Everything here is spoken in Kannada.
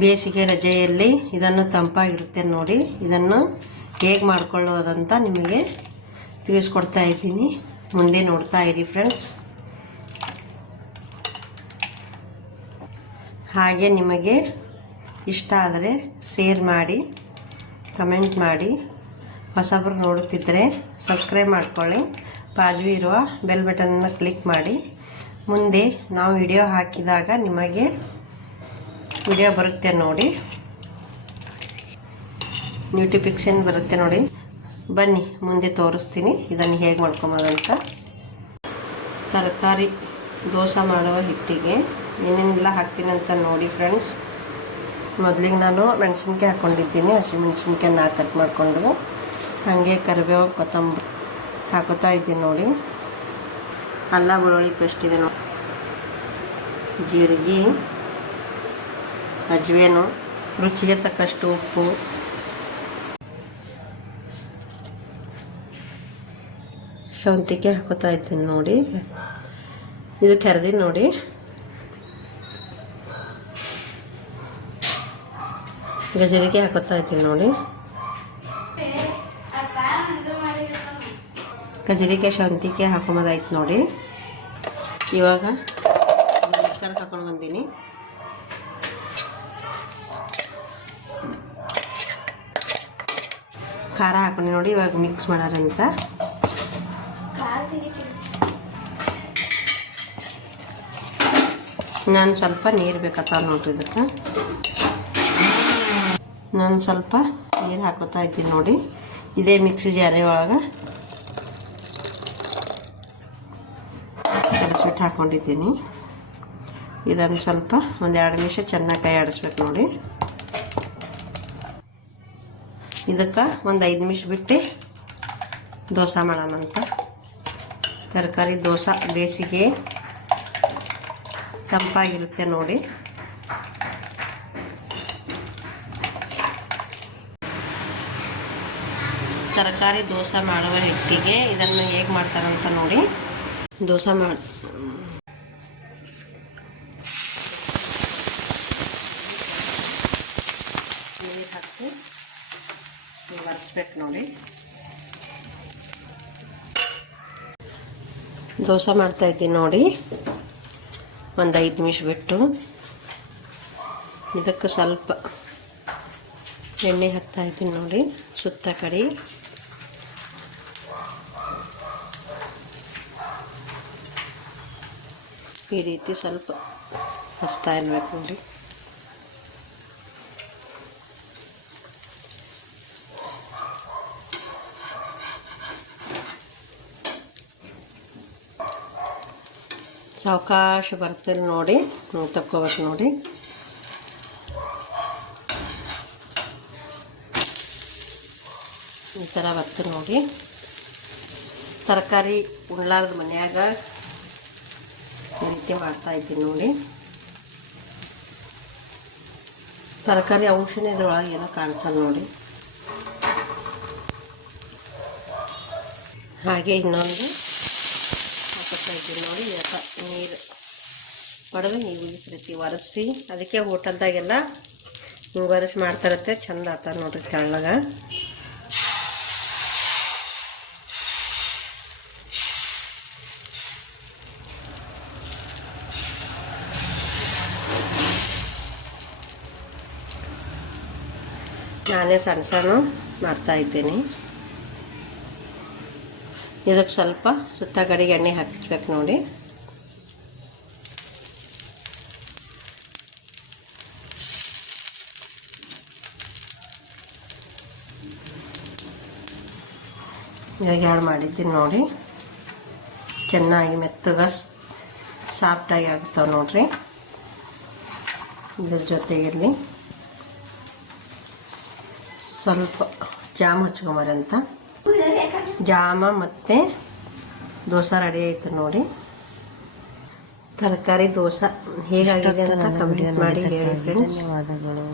ಬೇಸಿಗೆ ರಜೆಯಲ್ಲಿ ಇದನ್ನು ತಂಪಾಗಿರುತ್ತೆ ನೋಡಿ. ಇದನ್ನು ಹೇಗೆ ಮಾಡ್ಕೊಳ್ಳೋದಂತ ನಿಮಗೆ ತಿಳಿಸ್ಕೊಡ್ತಾ ಇದ್ದೀನಿ. ಮುಂದೆ ನೋಡ್ತಾ ಇರಿ ಫ್ರೆಂಡ್ಸ್. ಹಾಗೆ ನಿಮಗೆ ಇಷ್ಟ ಆದರೆ ಶೇರ್ ಮಾಡಿ, ಕಮೆಂಟ್ ಮಾಡಿ. ಹೊಸಬ್ರು ನೋಡುತ್ತಿದ್ದರೆ ಸಬ್ಸ್ಕ್ರೈಬ್ ಮಾಡ್ಕೊಳ್ಳಿ. ಬಾಜು ಇರುವ ಬೆಲ್ ಬಟನ್ನ ಕ್ಲಿಕ್ ಮಾಡಿ. ಮುಂದೆ ನಾವು ವಿಡಿಯೋ ಹಾಕಿದಾಗ ನಿಮಗೆ ವಿಡಿಯೋ ಬರುತ್ತೆ ನೋಡಿ, ನೋಟಿಫಿಕೇಷನ್ ಬರುತ್ತೆ ನೋಡಿ. ಬನ್ನಿ ಮುಂದೆ ತೋರಿಸ್ತೀನಿ ಇದನ್ನು ಹೇಗೆ ಮಾಡ್ಕೊಬೋದಂತ. ತರಕಾರಿ ದೋಸೆ ಮಾಡುವ ಹಿಟ್ಟಿಗೆ ಏನೇನೆಲ್ಲ ಹಾಕ್ತೀನಿ ಅಂತ ನೋಡಿ ಫ್ರೆಂಡ್ಸ್. ಮೊದಲಿಗೆ ನಾನು ಮೆಣಸಿನ್ಕಾಯಿ ಹಾಕ್ಕೊಂಡಿದ್ದೀನಿ. ಹಸಿಮೆಣಸಿನ್ಕಾಯಿ 4 ಕಟ್ ಮಾಡಿಕೊಂಡು, ಹಾಗೆ ಕರಿಬೇವು ಕೊತ್ತಂಬರಿ ಹಾಕೋತಾ ಇದ್ದೀನಿ ನೋಡಿ. ಅಲ್ಲ ಬೆಳ್ಳುಳ್ಳಿ ಪೇಸ್ಟ್ ಇದೆ ನೋಡಿ, ಜೀರಿಗೆ, ಅಜ್ವೇನು, ರುಚಿಗೆ ತಕ್ಕಷ್ಟು ಉಪ್ಪು, ಶೌಂಠಿಗೆ ಹಾಕೋತಾ ಇದ್ದೀನಿ ನೋಡಿ. ಇದು ಕರೆದಿ ನೋಡಿ. ಗಜರಿಗೆ ಹಾಕೋತಾ ಇದ್ದೀನಿ ನೋಡಿ. ಗಜರಿಗೆ ಶೌಂಠಿಗೆ ಹಾಕೊಂಬೋದಾಯ್ತು ನೋಡಿ. ಇವಾಗ ಮಿಕ್ಸರ್ಗೆ ಹಾಕೊಂಡು ಬಂದೀನಿ. ಖಾರ ಹಾಕೊಂಡು ನೋಡಿ. ಇವಾಗ ಮಿಕ್ಸ್ ಮಾಡಾರಂತ ನಾನು ಸ್ವಲ್ಪ ನೀರು ಬೇಕತ್ತ ನೋಡ್ರಿ. ಇದಕ್ಕೆ ನಾನು ಸ್ವಲ್ಪ ನೀರು ಹಾಕೋತಾ ಇದ್ದೀನಿ ನೋಡಿ. ಇದೇ ಮಿಕ್ಸಿ ಜಾರಿ ಒಳಗೆ ಕಲಸ್ಬಿಟ್ಟು ಹಾಕ್ಕೊಂಡಿದ್ದೀನಿ. ಇದನ್ನು ಸ್ವಲ್ಪ 1-2 ನಿಮಿಷ ಚೆನ್ನಾಗಿ ಕೈ ಆಡಿಸ್ಬೇಕು ನೋಡಿ. ಇದಕ್ಕೆ 1-5 ನಿಮಿಷ ಬಿಟ್ಟು ದೋಸೆ ಮಾಡೋಣಂತ. ತರಕಾರಿ ದೋಸೆ ಬೇಸಿಗೆ ತಂಪಾಗಿರುತ್ತೆ ನೋಡಿ. ತರಕಾರಿ ದೋಸೆ ಮಾಡುವ ಹಿಟ್ಟಿಗೆ ಇದನ್ನು ಹೇಗೆ ಮಾಡ್ತಾರಂತ ನೋಡಿ. ದೋಸೆ ನೀರು ಹಾಕಿ ಒರೆಸ್ಬೇಕು ನೋಡಿ. ದೋಸೆ ಮಾಡ್ತಾಯಿದ್ದೀನಿ ನೋಡಿ. 1-5 ನಿಮಿಷ ಬಿಟ್ಟು ಇದಕ್ಕೆ ಸ್ವಲ್ಪ ಎಣ್ಣೆ ಹಾಕ್ತಾಯಿದ್ದೀನಿ ನೋಡಿ. ಸುತ್ತ ಕಡೆ ಈ ರೀತಿ ಸ್ವಲ್ಪ ಹಚ್ತಾ ಇರಬೇಕು ನೋಡಿ. ಸಾವಕಾಶ ಬರ್ತದೆ ನೋಡಿ. ತಕ್ಕೋಬೇಕು ನೋಡಿ. ಈ ಥರ ಬರ್ತದೆ ನೋಡಿ. ತರಕಾರಿ ಉಣ್ಲಾರ್ದ ಮನ್ಯಾಗ ಈ ರೀತಿ ಮಾಡ್ತಾಯಿದ್ದೀನಿ ನೋಡಿ. ತರಕಾರಿ ಅಂಶನೇ ಇದ್ರೊಳಗೆ ಏನೋ ಕಾಣಿಸಲ್ಲ ನೋಡಿ. ಹಾಗೆ ಇನ್ನೊಂದು ಹಾಕೋತಾ ಇದ್ದೀನಿ ನೋಡಿ. ನೀರು ಹೊಡೆದು ನೀವು ಈ ರೀತಿ ಒರೆಸಿ, ಅದಕ್ಕೆ ಹೋಟೆಲ್ದಾಗೆಲ್ಲ ಹಿಂಗೆ ಒರೆಸಿ ಮಾಡ್ತಾರತ್ತೆ. ಚಂದ ಆತ ನೋಡ್ರಿ ತೆಳ್ಳಗ. ನಾನೇ ಸಣ್ಣ ಸಣ್ಣ ಮಾಡ್ತಾಯಿದ್ದೀನಿ. ಇದಕ್ಕೆ ಸ್ವಲ್ಪ ಸುತ್ತ ಕಡೆಗೆ ಎಣ್ಣೆ ಹಾಕಿಸ್ಬೇಕು ನೋಡಿ. ಇವಾಗ ಎರಡು ಮಾಡಿದ್ದೀನಿ ನೋಡಿ. ಚೆನ್ನಾಗಿ ಮೆತ್ತಗೆ ಸಾಫ್ಟಾಗಿ ಆಗ್ತಾವೆ ನೋಡ್ರಿ. ಇದ್ರ ಜೊತೆಗಿರಲಿ ಸ್ವಲ್ಪ ಜಾಮ್ ಹಚ್ಕೊಂಬರಿ ಅಂತ. ಜಾಮ ಮತ್ತು ದೋಸೆ ರೆಡಿ ಆಯ್ತು ನೋಡಿ. ತರಕಾರಿ ದೋಸೆ ಹೇಗಾಗಿದೆ ಅಂತ ಕಮೆಂಟ್ ಮಾಡಿ ಹೇಳಿ ಫ್ರೆಂಡ್ಸ್. ಧನ್ಯವಾದಗಳು.